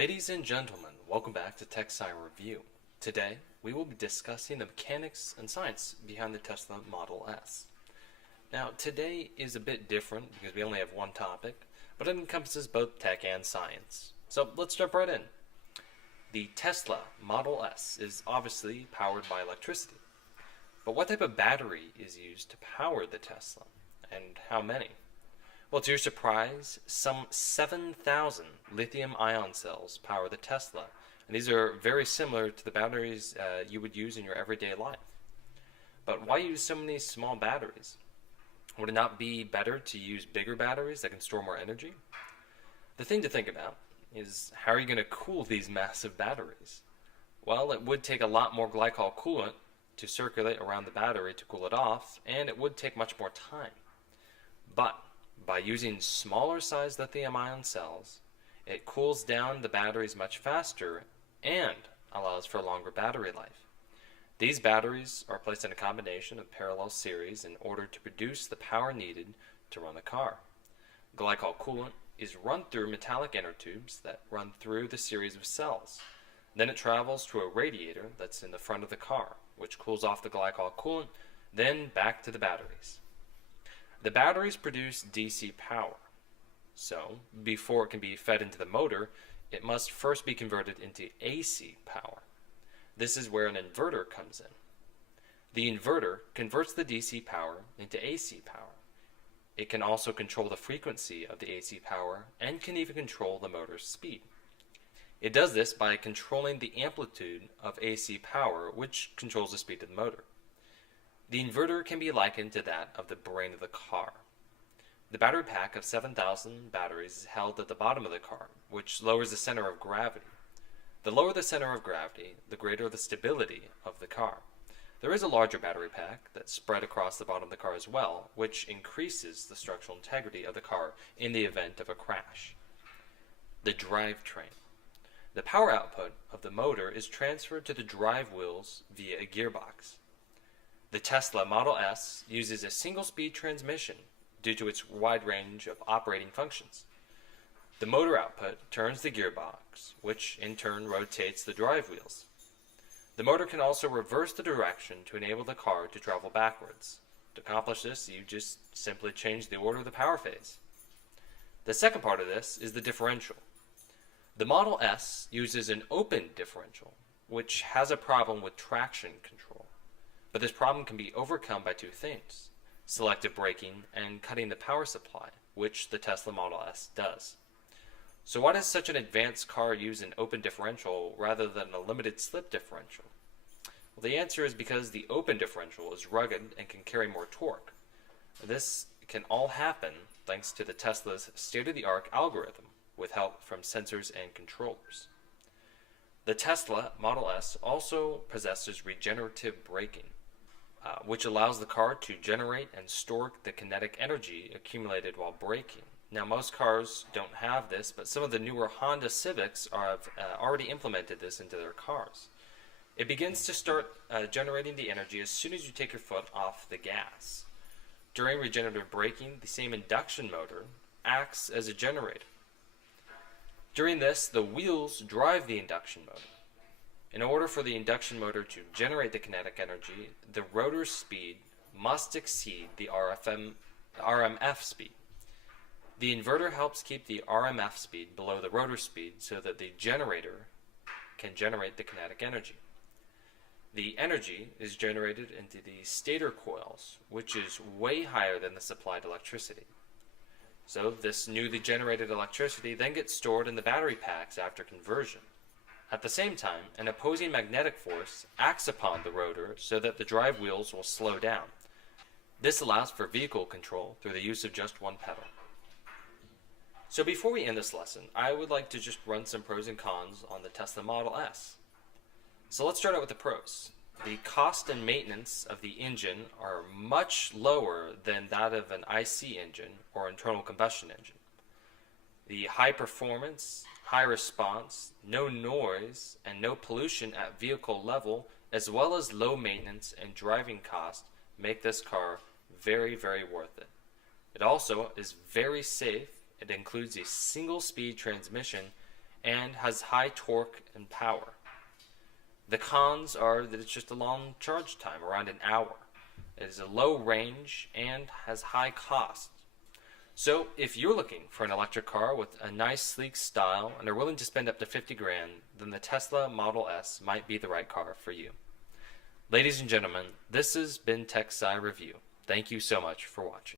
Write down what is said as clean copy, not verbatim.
Ladies and gentlemen, welcome back to TechSci Review. Today, we will be discussing the mechanics and science behind the Tesla Model S. Now, today is a bit different because we only have one topic, but it encompasses both tech and science. So let's jump right in. The Tesla Model S is obviously powered by electricity. But what type of battery is used to power the Tesla, and how many? Well, to your surprise, some 7,000 lithium-ion cells power the Tesla, and these are very similar to the batteries you would use in your everyday life. But why use so many small batteries? Would it not be better to use bigger batteries that can store more energy? The thing to think about is, how are you going to cool these massive batteries? Well, it would take a lot more glycol coolant to circulate around the battery to cool it off, and it would take much more time. But by using smaller sized lithium-ion cells, it cools down the batteries much faster and allows for longer battery life. These batteries are placed in a combination of parallel series in order to produce the power needed to run the car. Glycol coolant is run through metallic inner tubes that run through the series of cells. Then it travels to a radiator that's in the front of the car, which cools off the glycol coolant, then back to the batteries. The batteries produce DC power, so before it can be fed into the motor, it must first be converted into AC power. This is where an inverter comes in. The inverter converts the DC power into AC power. It can also control the frequency of the AC power and can even control the motor's speed. It does this by controlling the amplitude of AC power, which controls the speed of the motor. The inverter can be likened to that of the brain of the car. The battery pack of 7,000 batteries is held at the bottom of the car, which lowers the center of gravity. The lower the center of gravity, the greater the stability of the car. There is a larger battery pack that's spread across the bottom of the car as well, which increases the structural integrity of the car in the event of a crash. The drivetrain. The power output of the motor is transferred to the drive wheels via a gearbox. The Tesla Model S uses a single-speed transmission due to its wide range of operating functions. The motor output turns the gearbox, which in turn rotates the drive wheels. The motor can also reverse the direction to enable the car to travel backwards. To accomplish this, you just simply change the order of the power phase. The second part of this is the differential. The Model S uses an open differential, which has a problem with traction control. But this problem can be overcome by two things: selective braking and cutting the power supply, which the Tesla Model S does. So why does such an advanced car use an open differential rather than a limited slip differential? Well, the answer is because the open differential is rugged and can carry more torque. This can all happen thanks to the Tesla's state-of-the-art algorithm with help from sensors and controllers. The Tesla Model S also possesses regenerative braking, which allows the car to generate and store the kinetic energy accumulated while braking. Now, most cars don't have this, but some of the newer Honda Civics have already implemented this into their cars. It begins to start generating the energy as soon as you take your foot off the gas. During regenerative braking, the same induction motor acts as a generator. During this, the wheels drive the induction motor. In order for the induction motor to generate the kinetic energy, the rotor speed must exceed the RMF speed. The inverter helps keep the RMF speed below the rotor speed so that the generator can generate the kinetic energy. The energy is generated into the stator coils, which is way higher than the supplied electricity. So this newly generated electricity then gets stored in the battery packs after conversion. At the same time, an opposing magnetic force acts upon the rotor so that the drive wheels will slow down. This allows for vehicle control through the use of just one pedal. So before we end this lesson, I would like to just run some pros and cons on the Tesla Model S. So let's start out with the pros. The cost and maintenance of the engine are much lower than that of an IC engine or internal combustion engine. The high performance, high response, no noise, and no pollution at vehicle level, as well as low maintenance and driving cost, make this car very, very worth it. It also is very safe. It includes a single-speed transmission and has high torque and power. The cons are that it's just a long charge time, around an hour. It is a low range and has high cost. So if you're looking for an electric car with a nice sleek style and are willing to spend up to 50 grand, then the Tesla Model S might be the right car for you. Ladies and gentlemen, this has been TechSci Review. Thank you so much for watching.